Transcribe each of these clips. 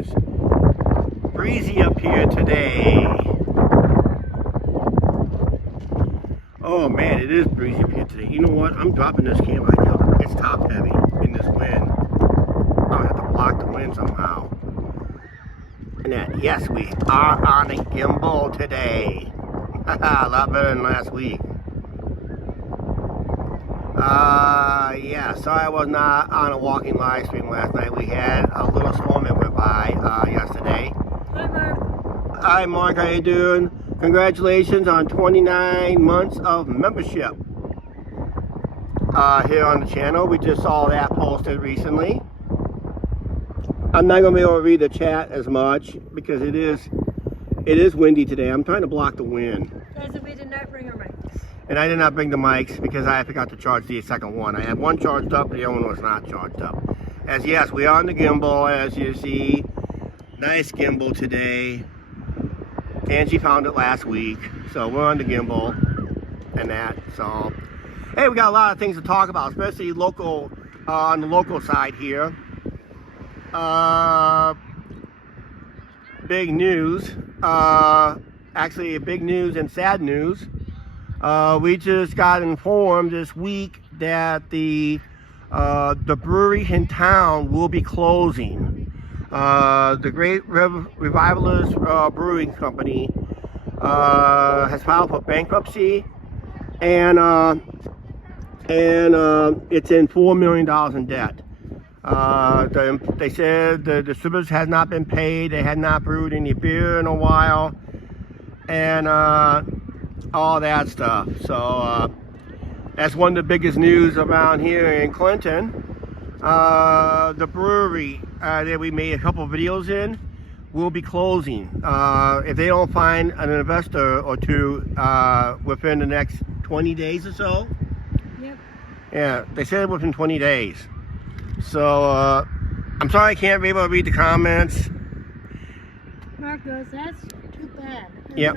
is breezy up here today. Oh man, it is breezy up here today. You know what? I'm dropping this camera. I know it's top heavy in this wind. I'll have to block the wind somehow. And that, yes, we are on a gimbal today. A lot better than last week. Yeah, sorry I was not on a walking live stream last night. We had a little storm that went by yesterday. Hi, Mark. Hi, Mark. How you doing? Congratulations on 29 months of membership here on the channel. We just saw that posted recently. I'm not going to be able to read the chat as much because it is windy today. I'm trying to block the wind. Guys, we did not bring our mics. And I did not bring the mics because I forgot to charge the second one. I had one charged up, the other one was not charged up. As yes, we are on the gimbal, as you see. Nice gimbal today. Angie found it last week, so we're on the gimbal and that. So, hey, we got a lot of things to talk about, especially local on the local side here. Big news. Actually, big news and sad news. We just got informed this week that the brewery in town will be closing. The Great Revivalist Brewing Company has filed for bankruptcy, and it's in $4 million in debt. They said the distributors has not been paid. They had not brewed any beer in a while, and all that stuff. So that's one of the biggest news around here in Clinton. The brewery that we made a couple of videos in will be closing if they don't find an investor or two within the next 20 days or so. Yep. Yeah, they said within 20 days. So I'm sorry I can't be able to read the comments. Mark goes, that's too bad. Yep.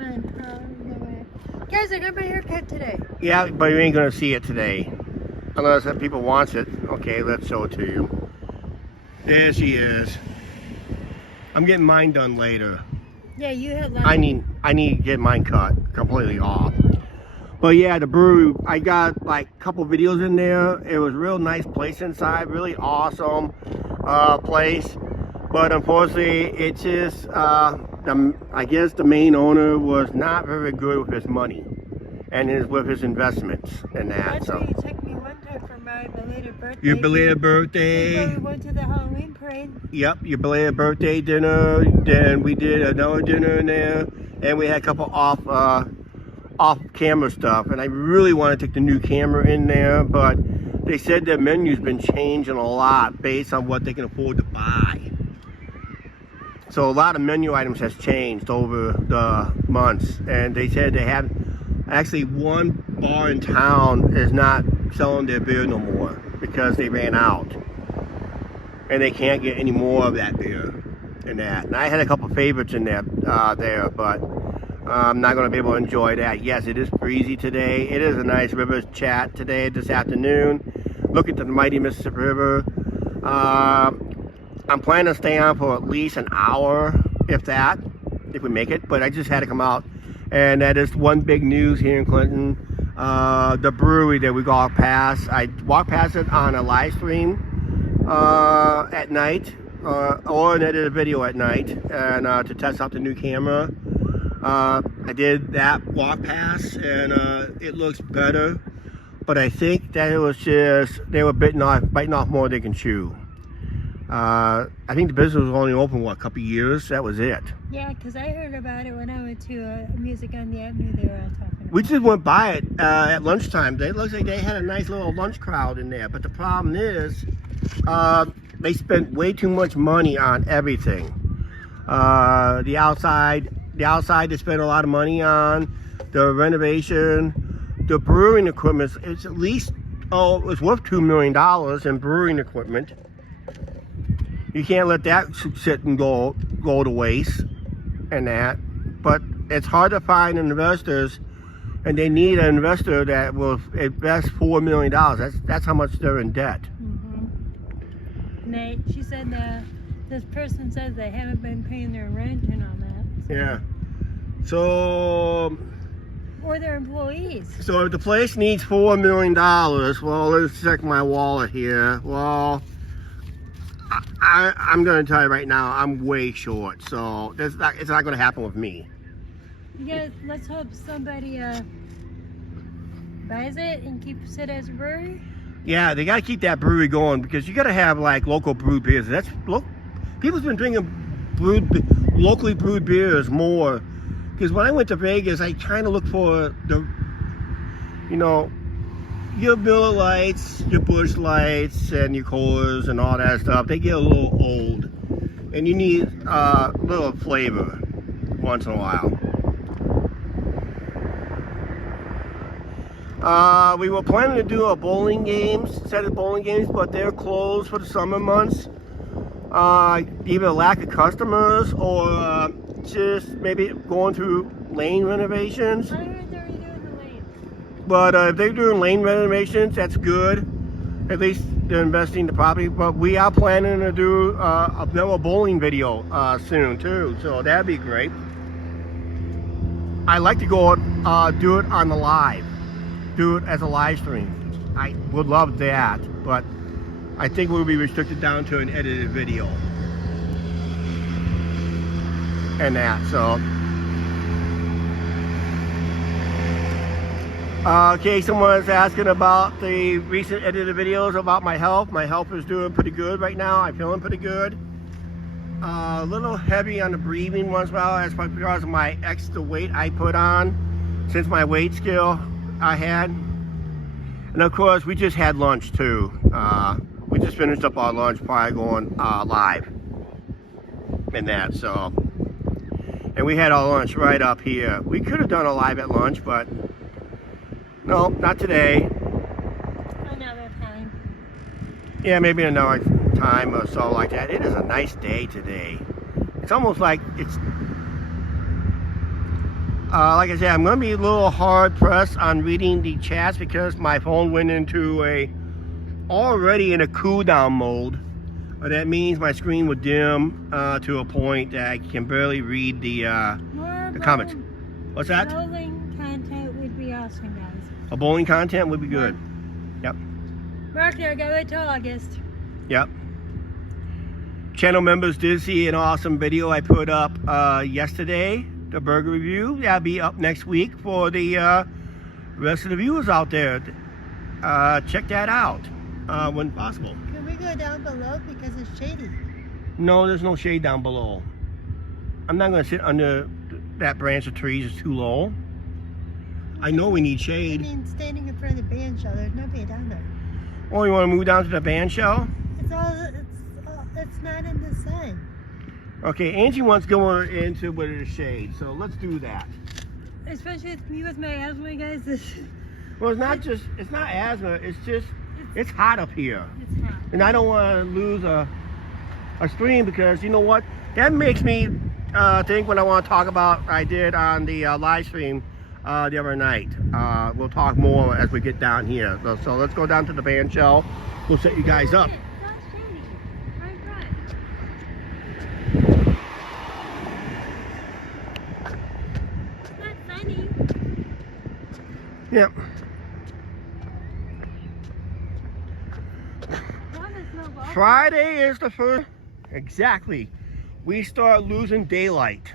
Guys, I got my hair cut today. Yeah, but you ain't gonna see it today. Unless people want it. Okay, let's show it to you. There she is. I'm getting mine done later. Yeah, you had I need to get mine cut completely off. But yeah, the brewery, I got like a couple videos in there. It was a real nice place inside, really awesome place. But unfortunately, it just, I guess the main owner was not very good with his money and with his investments and that. That's why you took me one time for my belated birthday. Your belated birthday. Before we went to the Halloween parade. Yep, your belated birthday dinner. Then we did another dinner in there, and we had a couple off-camera stuff. And I really want to take the new camera in there, but they said their menu's been changing a lot based on what they can afford to buy. So a lot of menu items has changed over the months, and they said they have actually one bar in town is not selling their beer no more because they ran out and they can't get any more of that beer and that. And I had a couple favorites in there, but I'm not going to be able to enjoy that. Yes, it is breezy today. It is a nice river chat today, this afternoon. Look at the mighty Mississippi River. I'm planning to stay on for at least an hour, if we make it. But I just had to come out, and that is one big news here in Clinton. The brewery that we walked past, I walked past it on a live stream at night, or I did a video at night, and to test out the new camera. I did that walk past, and it looks better. But I think that it was just they were biting off more than they can chew. I think the business was only open, a couple of years? That was it. Yeah, because I heard about it when I went to Music on the Avenue. They were all talking about We just went by it at lunchtime. It looks like they had a nice little lunch crowd in there. But the problem is, they spent way too much money on everything. The outside they spent a lot of money on. The renovation, the brewing equipment, it's at least, it was worth $2 million in brewing equipment. You can't let that sit and go to waste and that. But it's hard to find investors, and they need an investor that will invest $4 million. That's how much they're in debt. Mm-hmm. She said This person says they haven't been paying their rent and all that. Yeah. So, Or their employees. if the place needs $4 million, well, let's check my wallet here. Well, I'm going to tell you right now, I'm way short. So it's not going to happen with me. You guys, let's hope somebody buys it and keeps it as a brewery. Yeah, they got to keep that brewery going because you got to have like local brewed beers. People's been drinking locally brewed beers more. Because when I went to Vegas, I kind of looked for your Miller Lights, your Busch Lights, and your Coors and all that stuff. They get a little old, and you need a little flavor once in a while. We were planning to do a set of bowling games, but they're closed for the summer months. Either lack of customers or just maybe going through lane renovations. I heard they were doing the lanes. But if they're doing lane renovations, that's good. At least they're investing in the property. But we are planning to do another bowling video soon too, so that'd be great. I'd like to go do it on the live. Do it as a live stream. I would love that, but I think we'll be restricted down to an edited video and that. So, okay, someone's asking about the recent edited videos about my health. My health is doing pretty good right now. I'm feeling pretty good. A little heavy on the breathing once in a while. That's probably because of my extra weight I put on since my weight scale I had. And of course, we just had lunch too. We just finished up our lunch, probably going live and that. So, and we had our lunch right up here. We could have done a live at lunch, but no, not today. Another time. Yeah, maybe another time or so like that. It is a nice day today. It's almost like it's like I said, I'm going to be a little hard pressed on reading the chats because my phone went into already in a cool down mode. That means my screen would dim to a point that I can barely read the comments. What's that? Bowling content would be awesome, guys. A bowling content would be good. Yep. Mark there, go wait till August. Yep. Channel members did see an awesome video I put up yesterday. The burger review. That'll be up next week for the rest of the viewers out there. Check that out when possible. Can we go down below because it's shady? No, there's no shade down below. I'm not going to sit under that branch of trees. It's too low. I know we need I shade. mean, standing in front of the band shell, there's nobody down there. Oh, you want to move down to the band shell? It's not in the sun. Okay, Angie wants to go into where there's shade, so let's do that. Especially with me with my asthma, guys. Well, it's not asthma, it's hot up here. It's hot. And I don't want to lose a stream because you know what? That makes me think when I want to talk about what I did on the live stream the other night. We'll talk more as we get down here. So let's go down to the band shell. We'll set you guys up. Yep. Friday is the first. Exactly. We start losing daylight.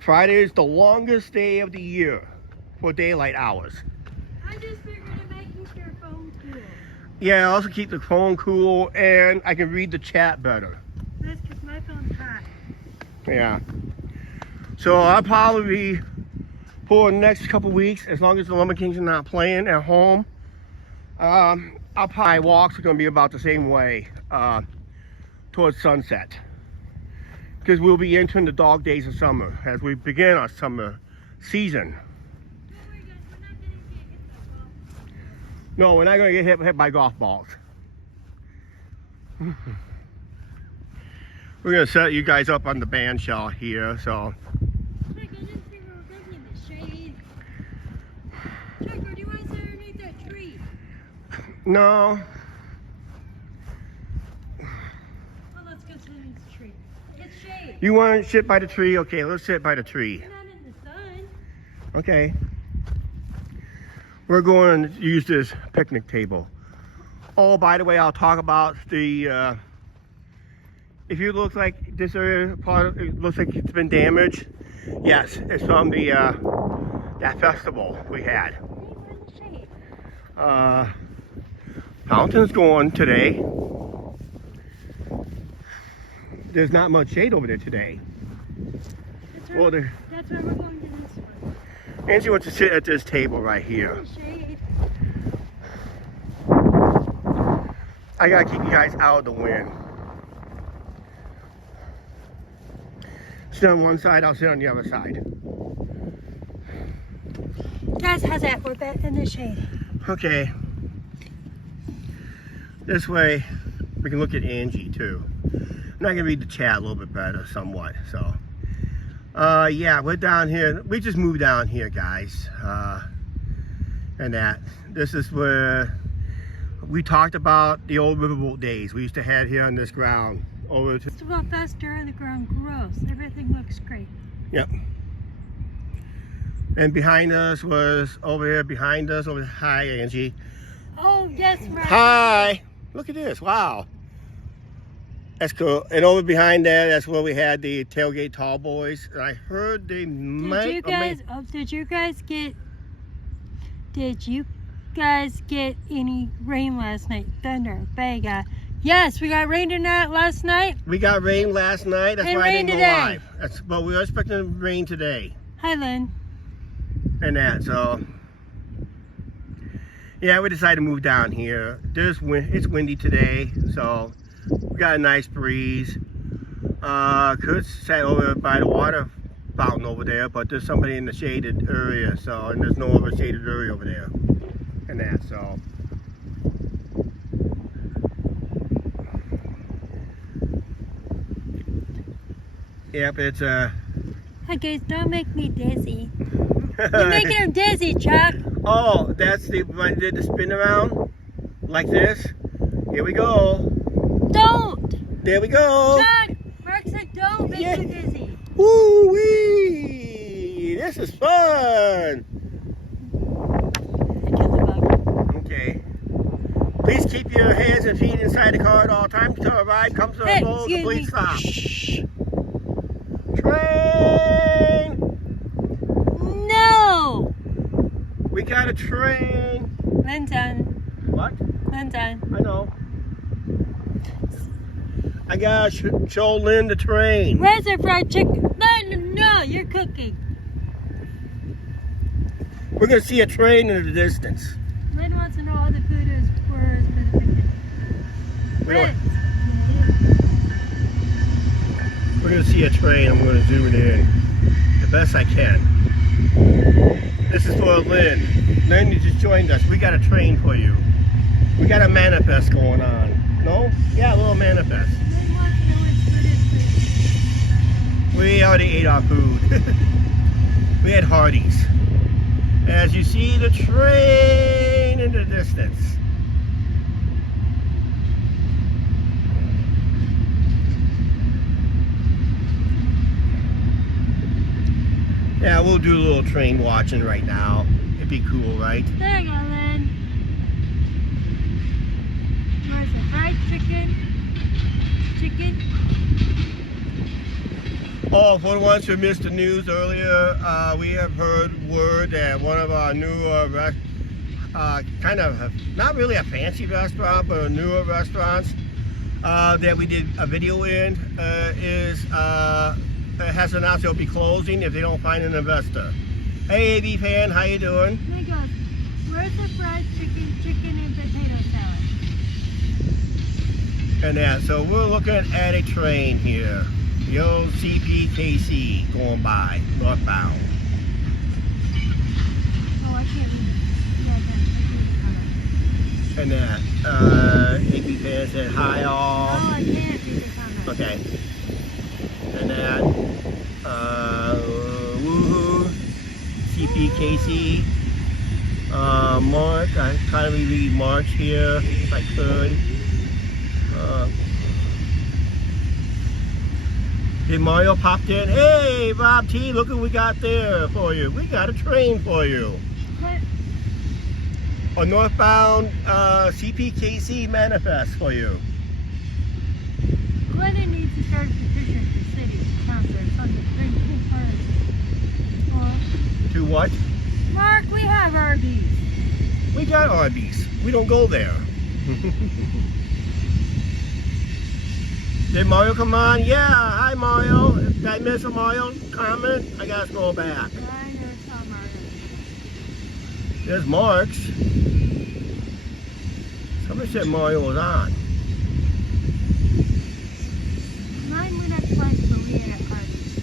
Friday is the longest day of the year for daylight hours. I just figured it might keep your phone cool. Yeah, also keep the phone cool and I can read the chat better. That's because my phone's hot. Yeah. So I'll probably be for the next couple weeks, as long as the Lumber Kings are not playing at home, my walks are going to be about the same way towards sunset. Because we'll be entering the dog days of summer as we begin our summer season. No, we're not going to get hit by golf balls. We're going to set you guys up on the band shell here, so. Checker, do you want to sit underneath that tree? No. this tree. It's shade. You want to sit by the tree? Okay, let's sit by the tree. We're not in the sun. Okay. We're going to use this picnic table. Oh, by the way, I'll talk about the, if you look like this area, it looks like it's been damaged. Yes, it's from the, that festival we had. We're in the shade. Fountain's going today. There's not much shade over there today. That's Well, why we're going to this one. Angie wants to sit at this table right here. In the shade. I gotta keep you guys out of the wind. Sit on one side, I'll sit on the other side. Guys, how's that? We're back in the shade. Okay. This way, we can look at Angie too. I'm not gonna read the chat a little bit better, somewhat. So, yeah, we're down here. We just moved down here, guys. And that. This is where we talked about the old riverboat days we used to have here on this ground. Over to. It's well, that's during the ground. Gross. Everything looks great. Yep. And behind us was over here. Behind us, over. Hi, Angie. Oh yes, right. Hi. Look at this. Wow. That's cool. And over behind there, that's where we had the tailgate tall boys. And I heard they might. Did you guys get any rain last night? Thunder, Vega. Yes, we got rain tonight last night. We got rain last night. That's And why I rain didn't go today. live. But we were expecting rain today. Hi, Lynn. And that, so. Yeah, we decided to move down here. It's windy today, so we got a nice breeze. Could sat over by the water fountain over there, but there's somebody in the shaded area, so, and there's no other shaded area over there. And that, so. Yep, it's Okay, don't make me dizzy. You're making him dizzy, Chuck. Oh, that's the one that did the spin around like this. Here we go. Don't. There we go. Chuck, Mark said don't make you dizzy. Woo wee! This is fun. I killed the bug. Okay. Please keep your hands and feet inside the car at all times until a ride comes to a full complete stop. Shh. Train! No. We got a train. Lynn's done. What? Lynn's done. I know. I gotta show Lynn the train. Where's the fried chicken? No, you're cooking. We're gonna see a train in the distance. Lynn wants to know all the food is for his picnic. We don't- We're gonna see a train. I'm gonna zoom it in the best I can. This is for Lynn. Lynn, you just joined us. We got a train for you. We got a manifest going on. No? Yeah, a little manifest. Lynn wants to know which food is food. We already ate our food. We had Hardee's. As you see the train in the distance. Yeah, we'll do a little train watching right now. It'd be cool, right? There you go, Lynn. Where's the fried chicken? Oh, for the ones who missed the news earlier, we have heard word that one of our newer, kind of, not really a fancy restaurant, but a newer restaurants that we did a video in has announced they'll be closing if they don't find an investor. Hey, AV fan, how you doing? There you go. Where's the fried chicken and potato salad? And that, so we're looking at a train here. The old CPKC going by, northbound. Oh, I can't read. Yeah, And that, AV fan said hi all. oh, I can't read the comment. Okay. And that, woohoo, CPKC, March, I kindly read March here, if I could. Then Mario popped in. Hey, Bob T, look what we got there for you. We got a train for you. What? A northbound CPKC manifest for you. Clinton needs to start a petition for city councilors on the drinking first. Well, To what? Mark, we have Arby's. We got Arby's. We don't go there. Did Mario come on? Yeah. Hi, Mario. Did I miss a Mario comment? I gotta scroll back. I never saw Mario. There's Mark's. Somebody said Mario was on. Mine went up twice, but we had a Arby's.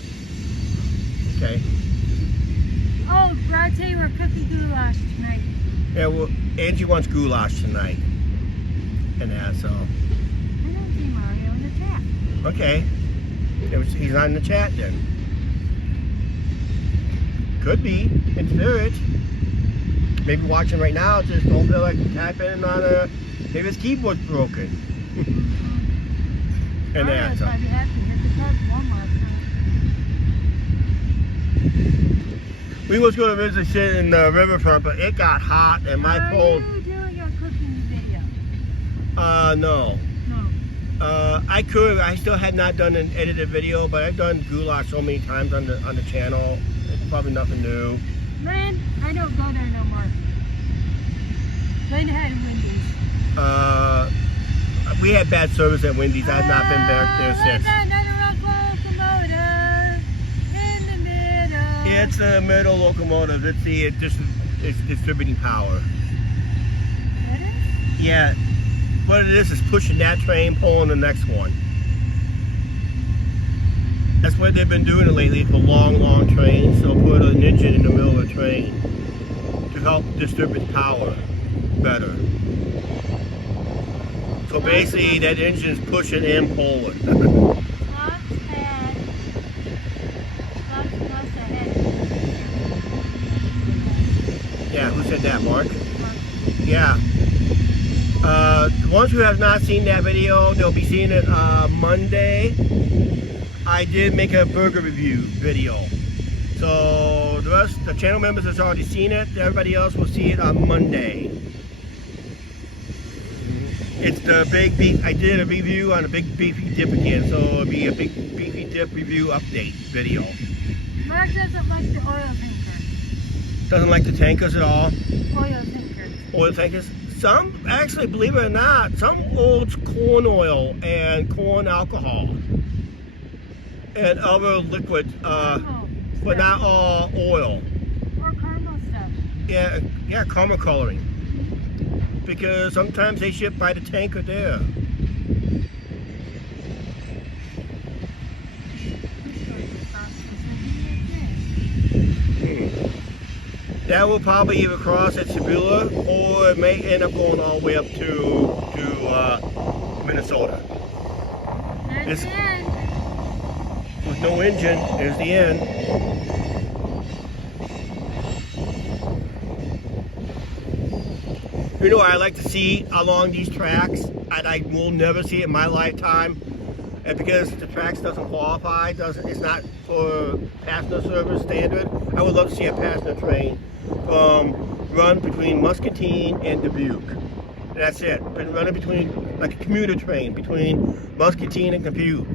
Okay. Oh, Bronte, we're cooking goulash tonight. Yeah, well, Angie wants goulash tonight. And that, so. I don't see Mario in the chat. Okay. He's not in the chat then. Could be in spirit. Maybe watching right now, just don't feel like tapping on a. Maybe his keyboard's broken. And that. Mario's So. probably happy to hit the club one last night. We was going to visit in the riverfront, but it got hot and my phone. Are you doing a cooking video? No. No. I could. I still had not done an edited video, but I've done goulash so many times on the channel. It's probably nothing new. Man, I don't go there no more. Lynn had Wendy's. We had bad service at Wendy's. I've not been back there since. In the middle. It's the middle locomotive. It's distributing power. That is? Yeah. What it is pushing that train, pulling the next one. That's what they've been doing lately for long trains. So put an engine in the middle of the train to help distribute power better. So basically, that engine is pushing and pulling. Yeah, who said that, Mark? Yeah. The ones who have not seen that video, they'll be seeing it Monday. I did make a burger review video. So the channel members has already seen it. Everybody else will see it on Monday. It's the big beef. I did a review on a big beefy dip again, so it'll be a big beefy dip review update video. Mark doesn't like the oil tanker. Doesn't like the tankers at all. Oil tanker. Oil tankers. Some, actually, believe it or not, some holds corn oil and corn alcohol and other liquids, but not all oil. Or caramel stuff. Yeah, caramel coloring. Because sometimes they ship by the tanker there. That will probably either cross at Sibylla or it may end up going all the way up to Minnesota. That's the end. With no engine, there's the end. You know what I like to see along these tracks, and I will never see it in my lifetime, and because the tracks doesn't qualify, it's not for passenger service standard, I would love to see a passenger train run between Muscatine and Dubuque. That's it. Been running between, like a commuter train, between Muscatine and Dubuque.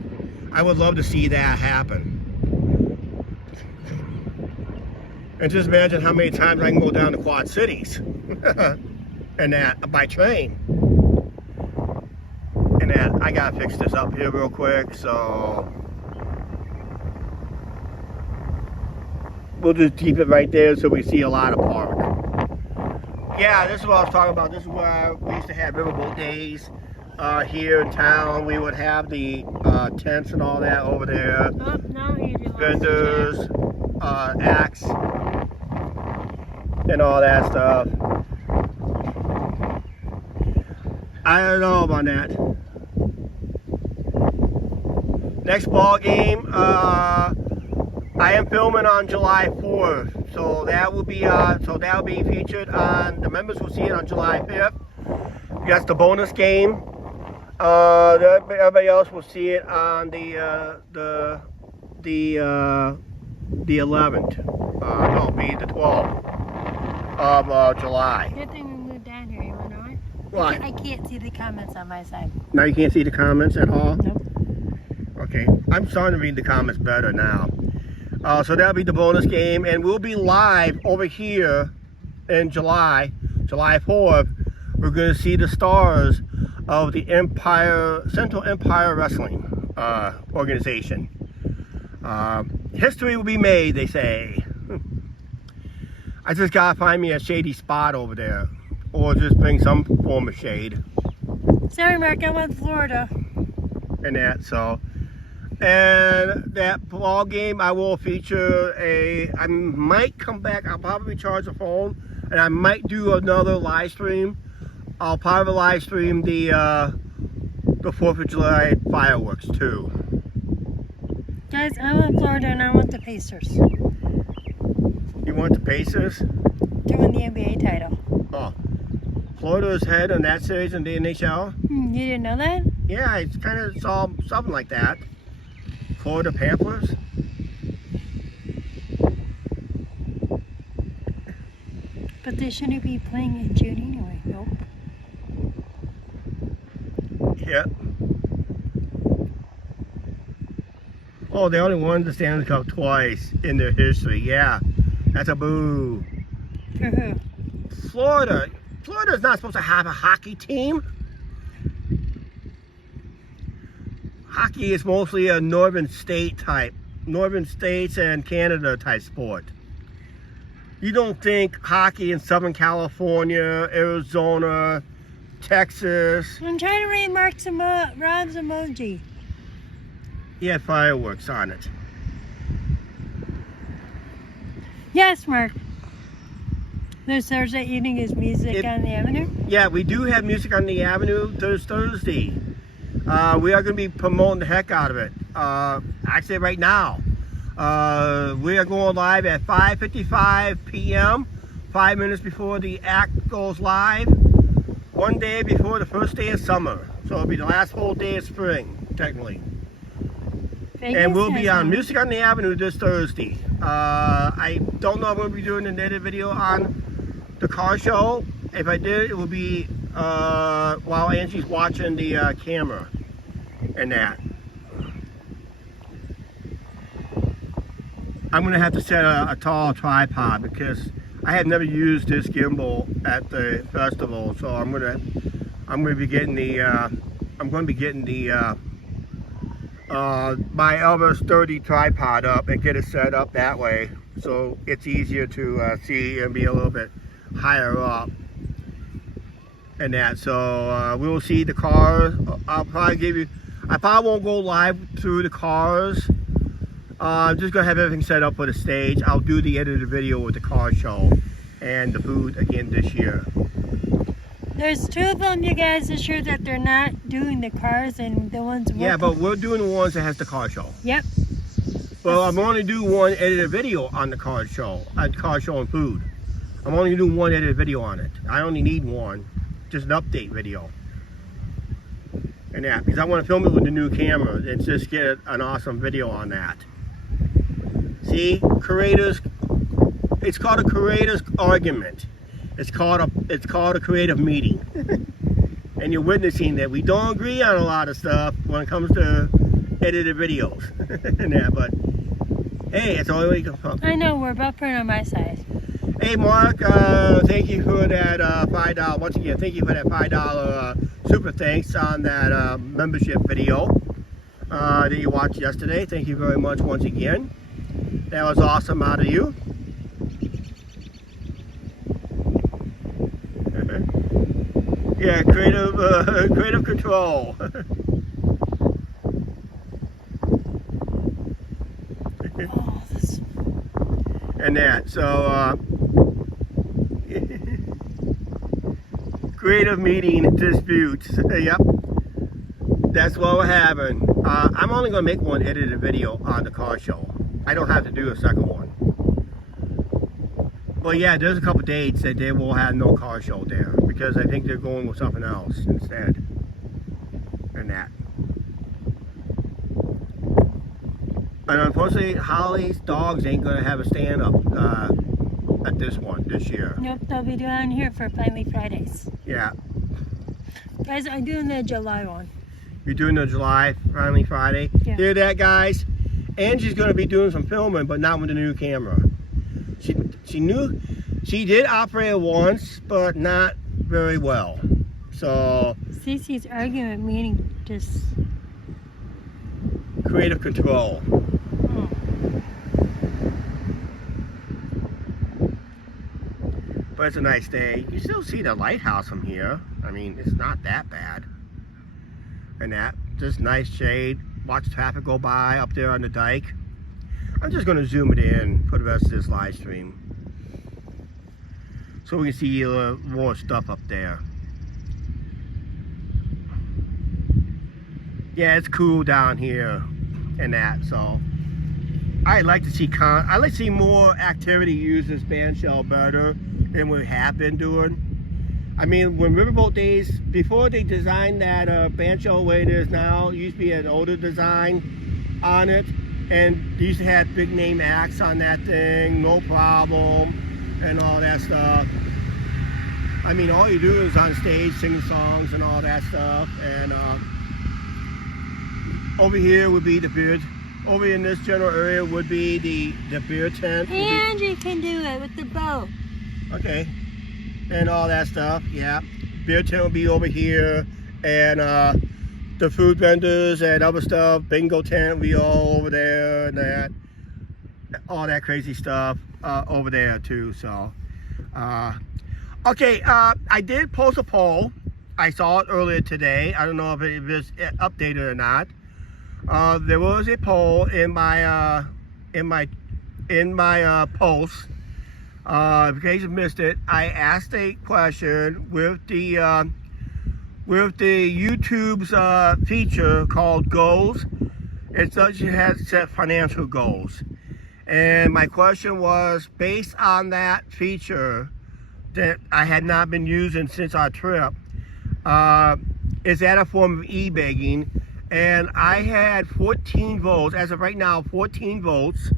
I would love to see that happen. And just imagine how many times I can go down to Quad Cities. And that by train. And that I gotta fix this up here real quick, so we'll just keep it right there so we see a lot of park. Yeah, this is what I was talking about. This is where we used to have riverboat days here in town. We would have the tents and all that over there. Oh, no, vendors, acts, and all that stuff. I don't know about that. Next ball game, I am filming on July 4th, so that will be featured on. The members will see it on July 5th. That's the bonus game. Everybody else will see it on the the 11th. No, it'll be the 12th of July. Good thing we moved down here, you wanna know why? What? I can't see the comments on my side. Now you can't see the comments at all? Nope. Okay, I'm starting to read the comments better now. So that'll be the bonus game, and we'll be live over here in July 4th. We're going to see the stars of the Central Empire Wrestling organization. History will be made, they say. I just gotta find me a shady spot over there, or just bring some form of shade. Sorry, Mark, I'm in Florida. And that, so. And that ball game, I will feature I might come back, I'll probably charge the phone, and I might do another live stream. I'll probably live stream the 4th of July fireworks too. Guys, I'm in Florida and I want the Pacers You want the Pacers? to win the NBA title. Oh. Florida is ahead in that series in the NHL? You didn't know that? Yeah, it's kind of saw something like that. Florida Panthers? But they shouldn't be playing in June anyway. Nope. Yeah. Oh, they only won the Stanley Cup twice in their history. Yeah, that's a boo. For who? Florida. Florida's not supposed to have a hockey team. Hockey is mostly a Northern States and Canada type sport. You don't think hockey in Southern California, Arizona, Texas. I'm trying to read Rob's emoji. He had fireworks on it. Yes, Mark. This Thursday evening is music on the avenue. Yeah, we do have music on the avenue this Thursday. We are going to be promoting the heck out of it. Actually, right now. We are going live at 5:55 p.m., 5 minutes before the act goes live. One day before the first day of summer. So it'll be the last whole day of spring, technically. And we'll be on Music on the Avenue this Thursday. I don't know if I'm going to be doing an edit video on the car show. If I did, it would be while Angie's watching the camera and that. I'm going to have to set a tall tripod because I have never used this gimbal at the festival. So I'm going to be getting my other sturdy tripod up and get it set up that way, so it's easier to see and be a little bit higher up and that. So we will see the cars. I probably won't go live through the cars. I'm just gonna have everything set up for the stage. I'll do the edited video with the car show and the food again this year. There's two of them, you guys, this year that they're not doing the cars and the ones. Yeah, but we're doing the ones that has the car show. Yep. Well, I'm only doing one edited video on the car show and food. I'm only doing one edited video on it. I only need one, just an update video. And that, because I want to film it with the new camera and just get an awesome video on that. See, it's called a creator's argument. It's called a creative meeting. And you're witnessing that we don't agree on a lot of stuff when it comes to edited videos. And that, but hey, it's the only way you can pump. I know, we're buffering on my side. Hey Mark, thank you for that $5. Once again, thank you for that $5 super thanks on that membership video that you watched yesterday. Thank you very much once again. That was awesome out of you. Yeah, creative control. Oh, this... And that, so creative meeting disputes. Yep, that's what we're having. I'm only gonna make one edited video on the car show. I don't have to do a second one. But yeah, there's a couple dates that they will have no car show there because I think they're going with something else instead. And that. And unfortunately, Holly's dogs ain't gonna have a stand up at this one this year. Nope, they'll be down here for Finally Fridays. Yeah. Guys, I'm doing the July one. You're doing the July Finally Friday. Yeah. Hear that, guys? Angie's gonna be doing some filming, but not with the new camera. She did operate it once, but not very well. So Cece's argument meaning just creative control. But it's a nice day. You still see the lighthouse from here. I mean, it's not that bad. And that, just nice shade. Watch traffic go by up there on the dike. I'm just gonna zoom it in for the rest of this live stream, so we can see more stuff up there. Yeah, it's cool down here and that, so I'd like to see more activity use this band shell better than we have been doing. I mean, when Riverboat Days, before they designed that band shell the way it is now, it used to be an older design on it, and they used to have big name acts on that thing, no problem, and all that stuff. I mean, all you do is on stage sing songs and all that stuff. And over here would be the beer. Over in this general area would be the beer tent. Angie can do it with the boat. Okay. And all that stuff, yeah. Beer tent will be over here, and the food vendors and other stuff, bingo tent will be all over there, and that, all that crazy stuff over there too. So, okay, I did post a poll. I saw it earlier today. I don't know if it was updated or not. There was a poll in my post. In case you missed it, I asked a question with the YouTube's feature called Goals. It says you have set financial goals, and my question was based on that feature that I had not been using since our trip. Is that a form of e-begging? And I had 14 votes as of right now, 14 votes.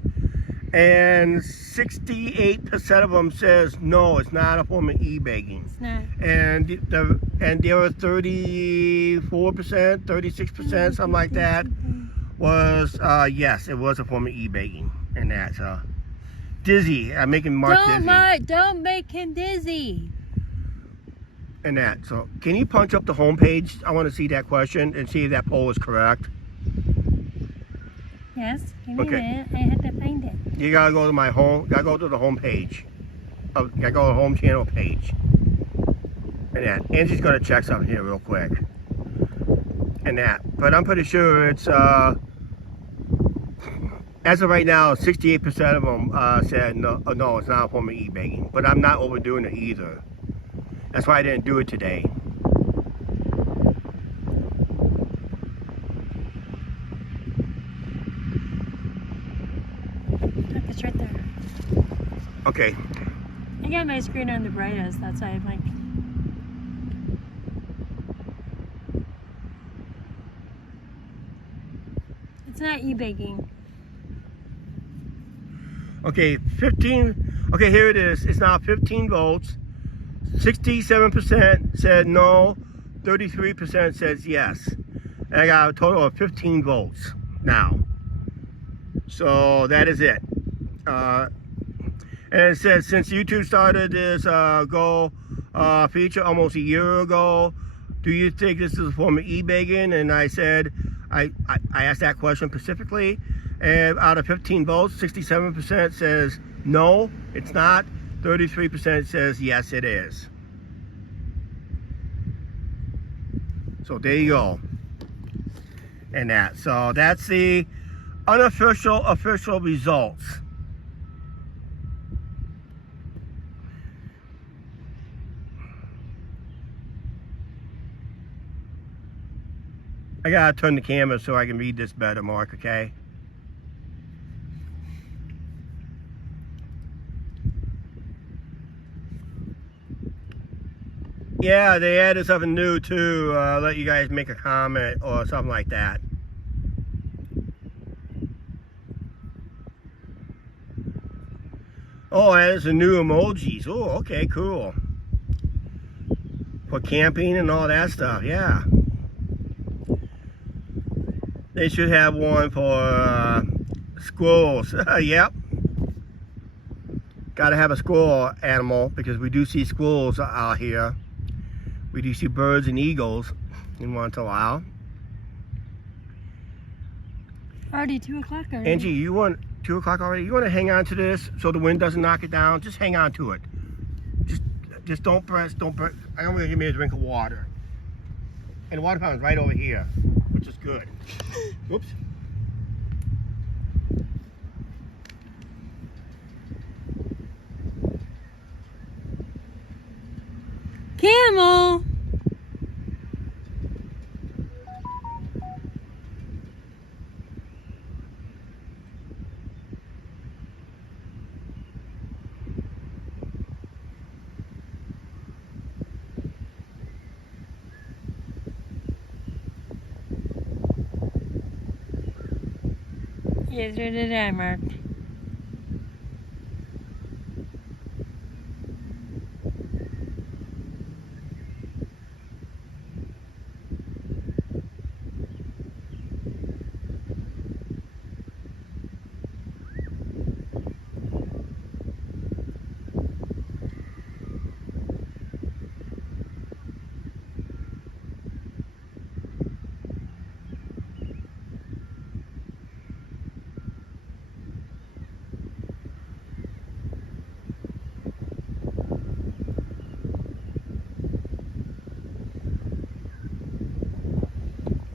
And 68% of them says no, it's not a form of e-begging. It's not. And there were 34%, 36%, something like that, was yes, it was a form of e-begging. And that's dizzy. I'm making Mark dizzy. Don't make him dizzy. And that. So can you punch up the homepage? I want to see that question and see if that poll is correct. Yes, give me Okay. a minute. I have to find it. You gotta go to my home. Gotta go to the home page. Gotta go to the home channel page. And that. Angie's gonna check something here real quick. And that. But I'm pretty sure it's as of right now, 68% of them said no. No, it's not a form of e-begging. But I'm not overdoing it either. That's why I didn't do it today. It's right there. Okay. I got my screen on the brightest. That's why I'm like. It's not e-begging. Okay, 15. Okay, here it is. It's now 15 votes. 67% said no. 33% says yes. And I got a total of 15 votes now. So that is it. And it says since YouTube started this goal feature almost a year ago, do you think this is a form of e-begging? And I said, I asked that question specifically, and out of 15 votes, 67% says no, it's not. 33% says yes, it is. So there you go. And that. So that's the official results. I gotta turn the camera so I can read this better, Mark, okay? Yeah, they added something new too. Let you guys make a comment or something like that. Oh, there's the new emojis. Oh, okay, cool. For camping and all that stuff, yeah. They should have one for squirrels. Yep. Gotta have a squirrel animal because we do see squirrels out here. We do see birds and eagles in once in a while. Already 2 o'clock already. Angie, you want 2 o'clock already? You want to hang on to this so the wind doesn't knock it down? Just hang on to it. Just don't press, don't press. I'm gonna give me a drink of water. And the water fountain's right over here, which is good. Whoops. Camel! Yes, where did I mark?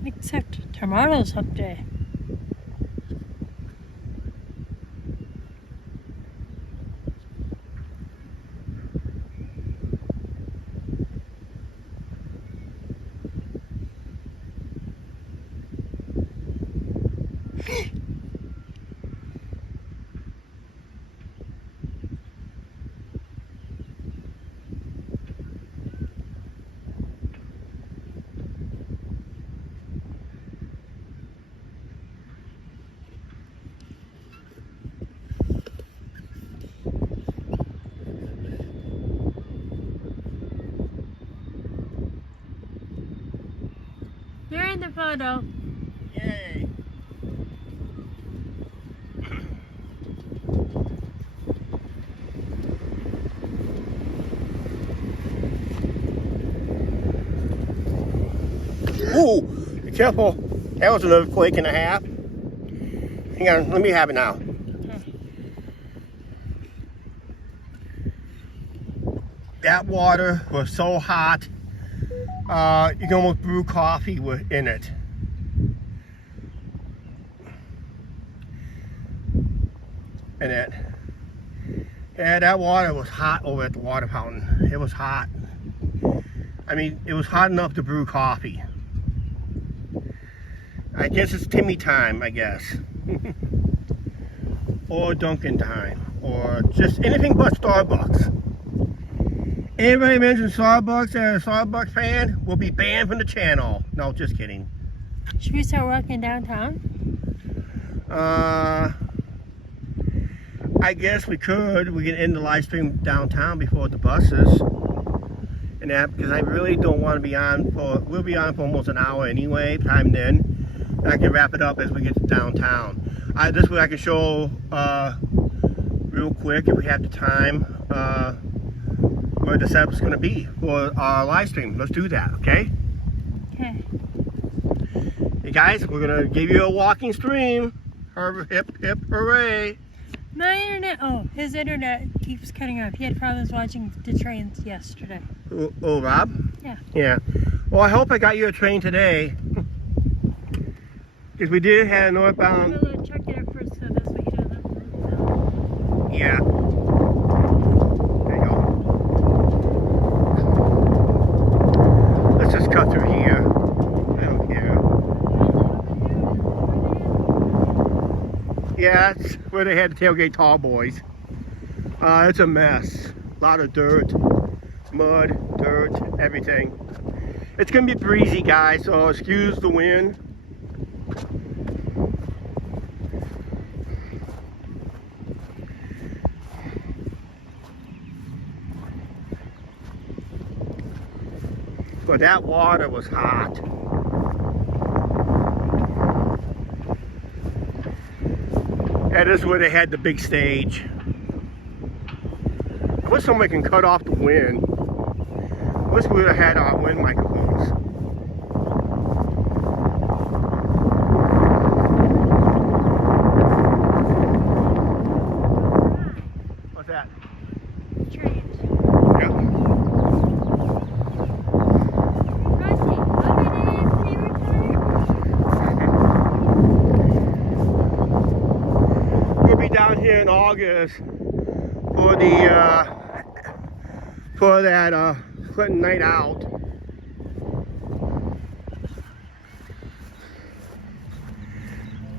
Except tomorrow's hump day. You're in the photo. Yay. Ooh, be careful. That was another quake and a half. Hang on, let me have it now. Okay. That water was so hot, you can almost brew coffee in it. And that water was hot over at the water fountain. It was hot. I mean, it was hot enough to brew coffee. I guess it's Timmy time, I guess. Or Dunkin' time. Or just anything but Starbucks. Anybody mention Starbucks and a Starbucks fan will be banned from the channel. No, just kidding. Should we start walking downtown? I guess we could. We can end the live stream downtown before the buses. And that, because I really don't want to be on for, we'll be on for almost an hour anyway, time then. And I can wrap it up as we get to downtown. This way I can show real quick, if we have the time, where the setup's going to be for our live stream. Let's do that, okay? Okay. Hey guys, we're going to give you a walking stream. Hip, hip, hooray. My internet, his internet keeps cutting off. He had problems watching the trains yesterday. Oh, Rob? Yeah. Yeah. Well, I hope I got you a train today. Because we did have northbound. I'm going to check it out first so this way he doesn't move. Yeah. There you go. Let's just cut through here. I don't care. Yeah, that's where they had the tailgate tall boys. It's a mess. A lot of dirt, mud, dirt, everything. It's gonna be breezy, guys, so excuse the wind. But that water was hot. That is where they had the big stage. I wish somebody can cut off the wind. I wish we would have had our wind microphones. What's that? Trees. Yep. We'll be down here in August for the for that Clinton night out.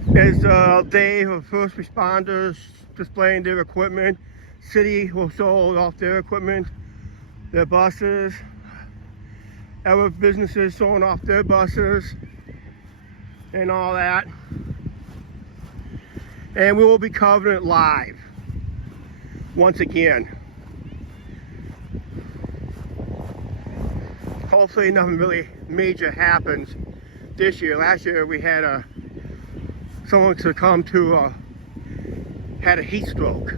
There's a day of first responders displaying their equipment. City will show off their equipment, their buses. Other businesses showing off their buses and all that. And we will be covering it live once again. Hopefully nothing really major happens this year. Last year we had someone succumb to had a heat stroke.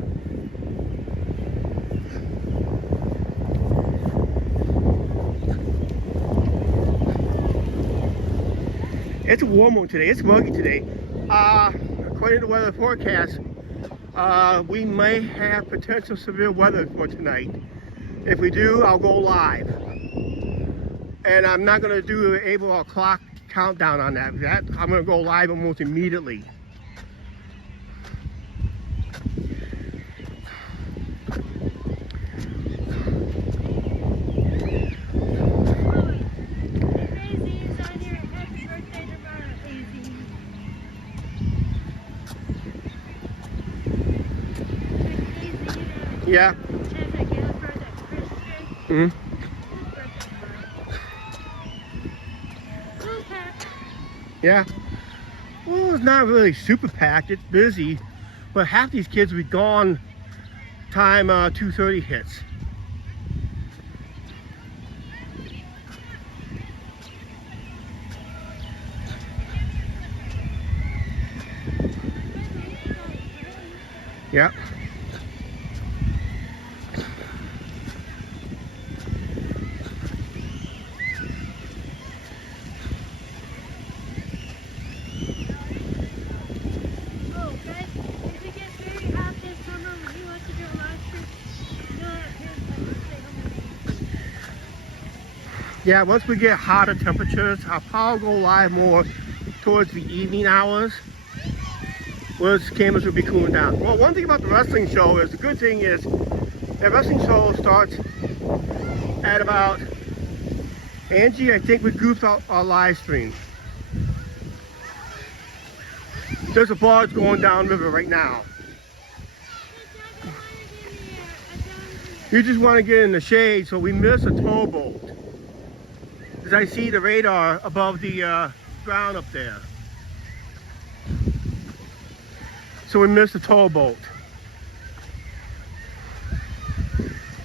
It's a warm one today. It's muggy today. According to the weather forecast, we may have potential severe weather for tonight. If we do, I'll go live. And I'm not going to do an 8 o'clock countdown on that. I'm going to go live almost immediately. Yeah. Mm-hmm. Yeah. Well, it's not really super packed. It's busy, but half these kids will be gone time 2:30 hits. Yep. Yeah, once we get hotter temperatures, I'll probably go live more towards the evening hours, where the cameras will be cooling down. Well, one thing about the wrestling show is, the good thing is, the wrestling show starts at about, Angie, I think we goofed out our live stream. There's a barge going down river right now. You just want to get in the shade, so we miss a towboat. Because I see the radar above the ground up there. So we missed the towboat.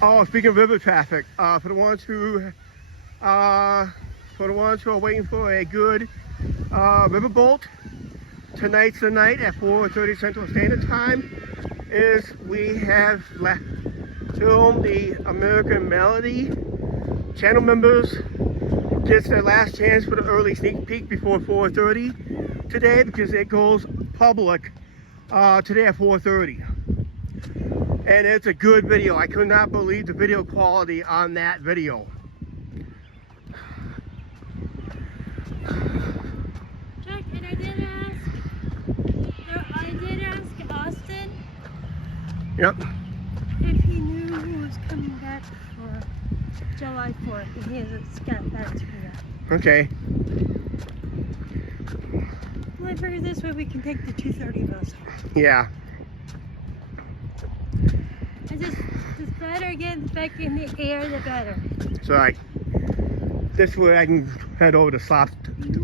Oh, speaking of river traffic, for the ones who are waiting for a good riverboat, tonight's the night at 4:30 Central Standard Time. We have filmed the American Melody. Channel members gets their last chance for the early sneak peek before 4:30 today, because it goes public today at 4:30. And it's a good video. I could not believe the video quality on that video. Chuck, and I did ask Austin. Yep. If he knew who was coming back for July 4th, and he hasn't got back to me yet. Okay. Well, I figured this way we can take the 2:30 bus. Yeah. I just better get back in the air, the better. So this way I can head over to Slops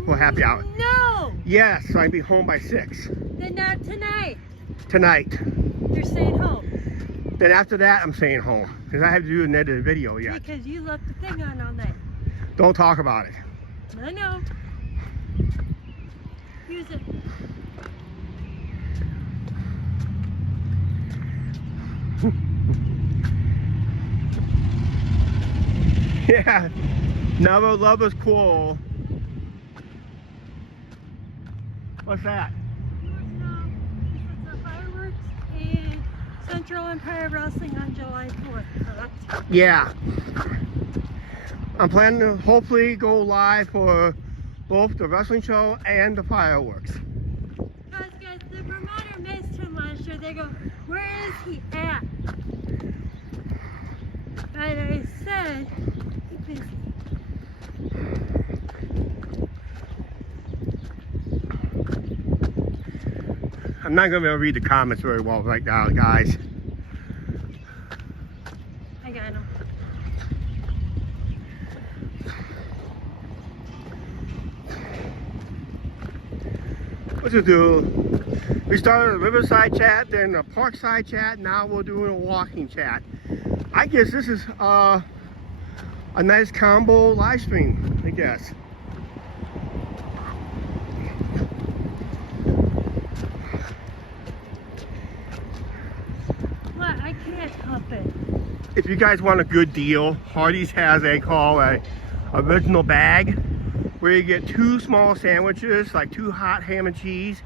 for happy hour. No! Yes, so I'll be home by 6. Then not tonight. Tonight. You're staying home. Then after that, I'm staying home, because I have to do an edited video yet. Because you left the thing on all night. Don't talk about it. I know. Use it. Yeah. Never lovers quarrel. What's that? It's the fireworks and Central Empire Wrestling on July 4th, correct? Yeah. I'm planning to hopefully go live for both the wrestling show and the fireworks. Because guys, the promoter missed him last year. They go, where is he at? And I said, he's busy. I'm not going to be able to read the comments very well right now, guys. I got him. What to do? We started a Riverside chat, then a Parkside chat, now we're doing a walking chat. I guess this is a nice combo live stream, I guess. What? I can't help it. If you guys want a good deal, Hardee's has a original bag where you get 2 small sandwiches, like 2 hot ham and cheese,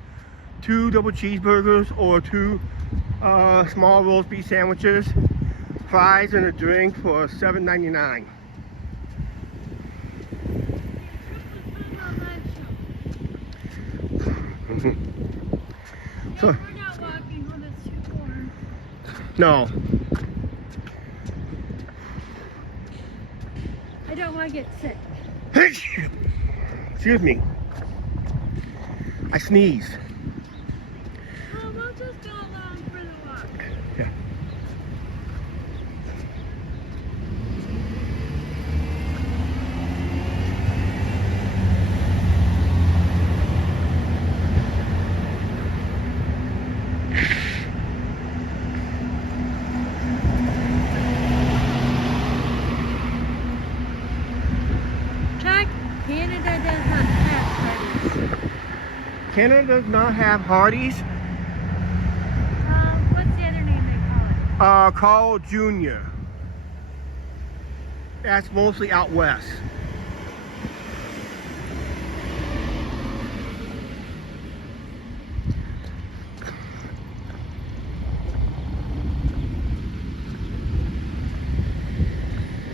2 double cheeseburgers, or 2 small roast beef sandwiches, fries, and a drink for $7.99. So, We're not walking home, it's too warm. no. I don't want to get sick. Excuse me. I sneezed. Well, we'll just go along for the walk. Yeah. Chuck, Canada does not have Hardee's. Canada does not have Hardee's. What's the other name they call it? Carl Jr. That's mostly out west.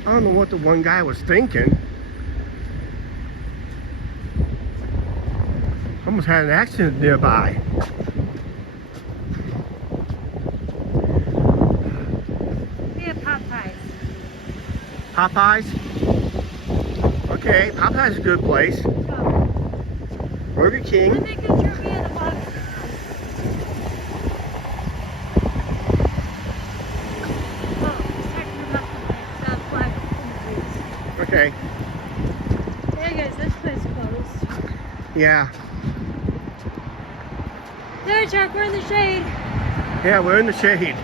I don't know what the one guy was thinking. Almost had an accident nearby. We have Popeyes. Popeyes? Okay, Popeyes is a good place. Oh. Burger And King. they can throw me in the box. Oh, second about the place. That's why it's Okay, Hey guys, this place closed. yeah. There, Chuck, we're in the shade. Yeah, we're in the shade.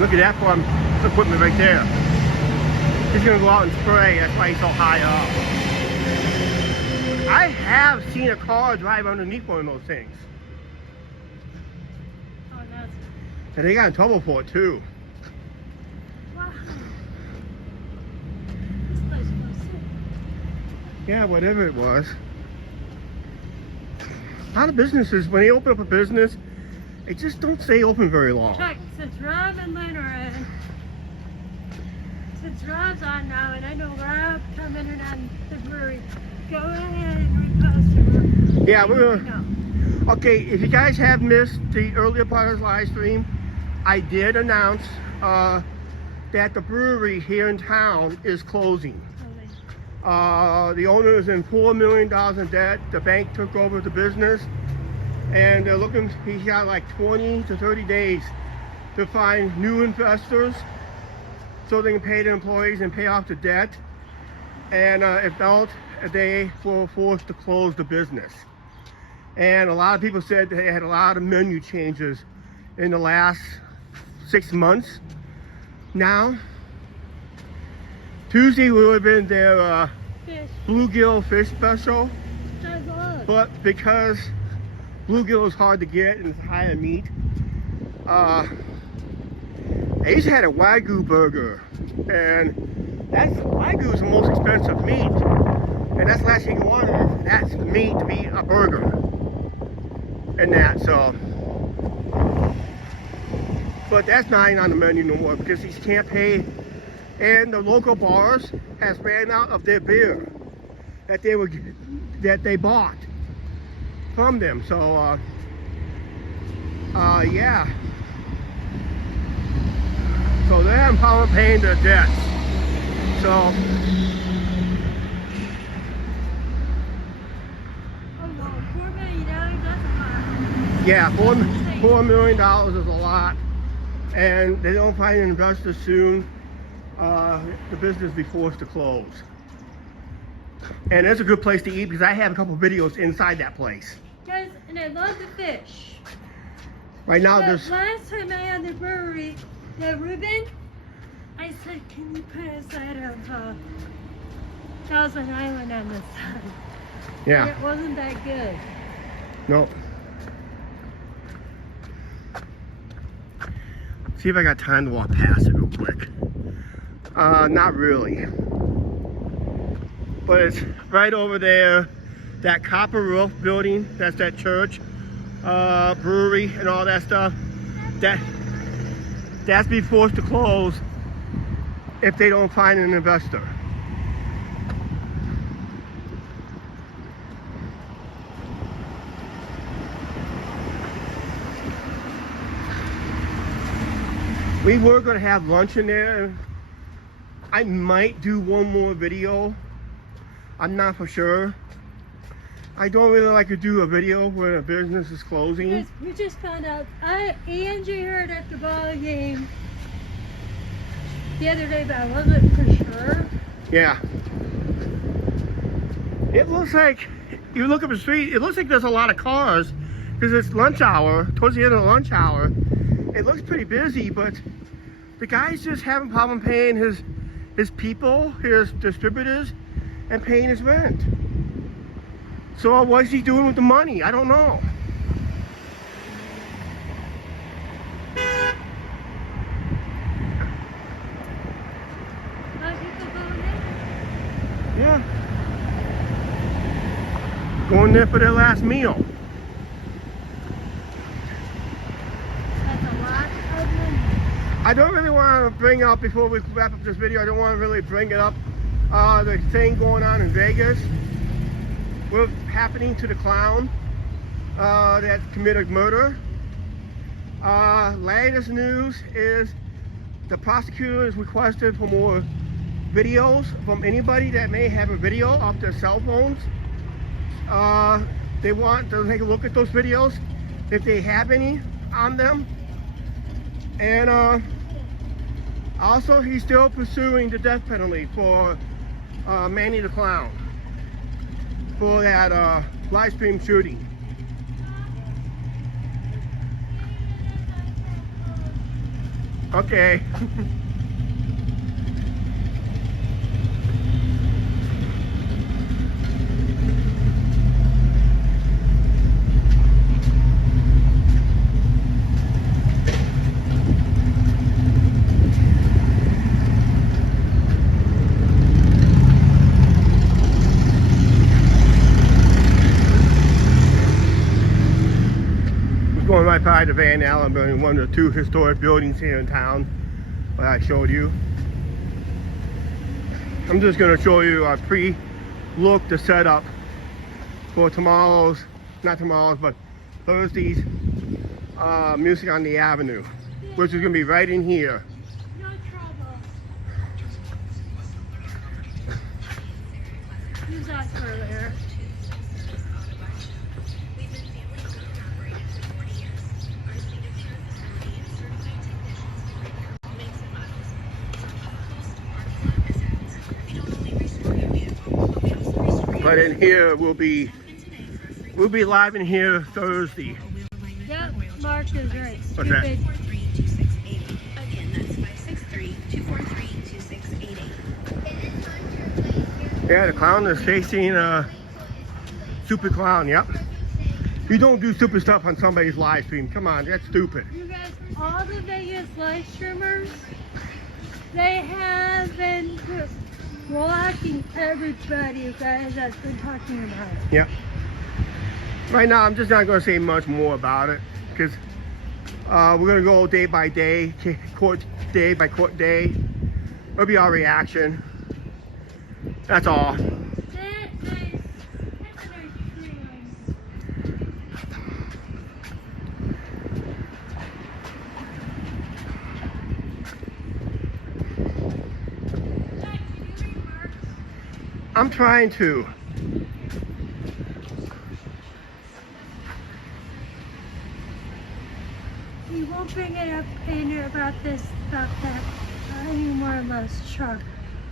Look at that farm equipment right there. He's gonna go out and spray, that's why he's so high up. I have seen a car drive underneath one of those things. Oh, that's And they got in trouble for it too. wow. This place closed. Yeah, whatever it was. A lot of businesses, when they open up a business, they just don't stay open very long. Chuck, since Rob and Lynn are in, since Rob's on now, and I know Rob commented on the brewery, go ahead and repost it. Yeah, we're No. okay. If you guys have missed the earlier part of the live stream, I did announce that the brewery here in town is closing. The owner is in $4 million in debt. The bank took over the business, and they're looking. He's got like 20 to 30 days to find new investors so they can pay the employees and pay off the debt. And if not, they were forced to close the business. And a lot of people said they had a lot of menu changes in the last 6 months now. Tuesday would have been their Fish. bluegill fish special, That's good. but because bluegill is hard to get and it's high in meat, they just had a Wagyu burger, and Wagyu is the most expensive meat, and that's the last thing you want is that's meat to be a burger, and that, so. But that's not even on the menu no more because these can't pay, and the local bars has ran out of their beer that they bought from them. So yeah. So they're having problem paying their debts. So Oh no, $4 million, that's a lot. yeah, $4 million is a lot, and they don't find an investor soon. The business will be forced to close. And it's a good place to eat because I have a couple videos inside that place. Guys, and I love the fish. Right now But there's, last time I had the brewery, the Reuben, I said, can you put a side of Thousand Island on this side? And yeah, it wasn't that good. no. See if I got time to walk past it real quick. Not really. But it's right over there, that copper roof building, that's that church, brewery and all that stuff. That's be forced to close if they don't find an investor. We were going to have lunch in there. I might do one more video. I'm not for sure. I don't really like to do a video where a business is closing. Because we just found out, Angie heard at the ball game the other day, but I wasn't for sure. Yeah. It looks like, you look up the street, it looks like there's a lot of cars because it's lunch hour, towards the end of the lunch hour. It looks pretty busy, but the guy's just having a problem paying his people, his distributors, and paying his rent. So what's he doing with the money? I don't know. A lot of people going in. Yeah. Going there for their last meal. That's a lot of money. I don't really want to bring up, before we wrap up this video, I don't want to really bring it up, the thing going on in Vegas. What's happening to the clown that committed murder. Latest news is the prosecutor is requested for more videos from anybody that may have a video off their cell phones. They want to take a look at those videos if they have any on them. And also he's still pursuing the death penalty for Manny the Clown for that live stream shooting. Okay. Going right by the Van Allen building, one of the two historic buildings here in town that I showed you. I'm just going to show you a pre-look, the setup for tomorrow's, not tomorrow's, but Thursday's Music on the Avenue, which is going to be right in here. No trouble. Use that earlier. But in here we'll be live in here Thursday. Yep, Mark is right. What's that? Stupid. Again, that's 563-243-2688. Yeah, the clown is facing Super Clown, yep. You don't do stupid stuff on somebody's live stream. Come on, that's stupid. You guys, all the Vegas live streamers, they have been blocking everybody, you guys, that's been talking about it. Yep. Right now, I'm just not going to say much more about it because we're going to go day by day, court day by court day. It'll be our reaction. That's all. I'm trying to. You won't bring it up in about this, about that, any more or less, Chuck.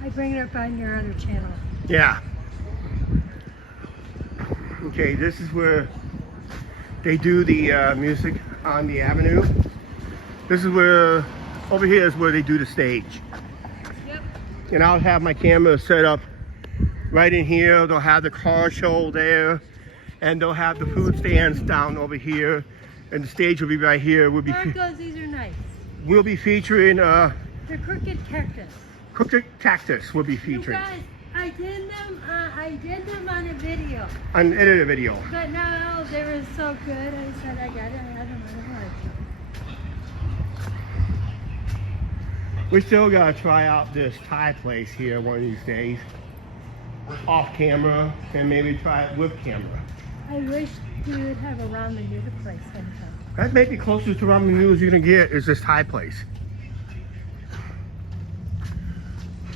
I bring it up on your other channel. Yeah. Okay, this is where they do the music on the avenue. This is where, over here is where they do the stage. Yep. And I'll have my camera set up right in here. They'll have the car show there, and they'll have the food stands down over here, and the stage will be right here. Marcos, these are nice. We'll be featuring They're crooked cactus. Crooked Cactus will be You featured guys, I did them on a video. on edited video. But no, they were so good. I said I got it. I had them on the We still gotta try out this Thai place here one of these days. Off camera, and maybe try it with camera. I wish we would have a ramen noodle place sometime. That may be closest to ramen noodles you're gonna get is this Thai place.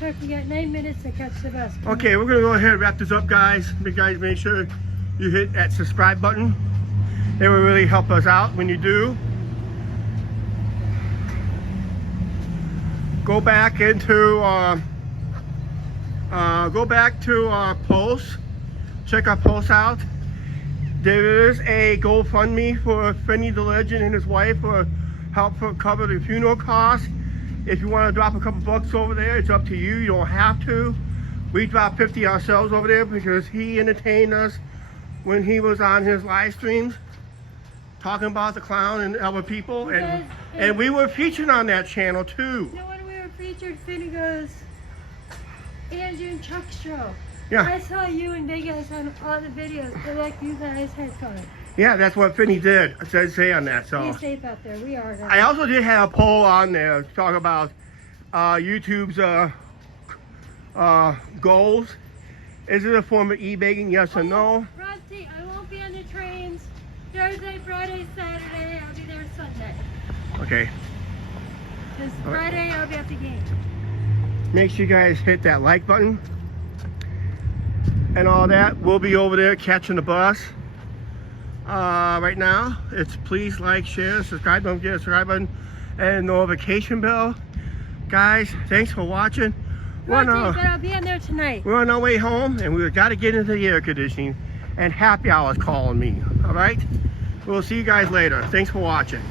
Chuck, you got 9 minutes to catch the bus. Come Okay, we're gonna go ahead and wrap this up, guys. Guys, make sure you hit that subscribe button. It will really help us out when you do. Go back into our posts. Check our posts out. There is a GoFundMe for Finny the Legend and his wife for help for cover the funeral costs. If you want to drop a couple bucks over there, it's up to you. You don't have to. We dropped 50 ourselves over there because he entertained us when he was on his live streams talking about the clown and other people, and we were featured on that channel too. You know when we were featured, Finny goes, Andrew and Chuck's show. Yeah. I saw you in Vegas on all the videos. They're like you guys had fun. Yeah, that's what Finny did. I said say on that. So Be safe out there. We are. I also did have a poll on there to talk about YouTube's goals. Is it a form of e-begging? Yes or no? Rusty, I won't be on the trains Thursday, Friday, Saturday. I'll be there Sunday. Okay. Because Friday I'll be at the game. Make sure you guys hit that like button and all that. We'll be over there catching the bus. Right now, it's please like, share, subscribe. Don't forget the subscribe button and notification bell. Guys, thanks for watching. But I'll be on there tonight. We're on our way home, and we've got to get into the air conditioning. And happy hour is calling me. All right? We'll see you guys later. Thanks for watching.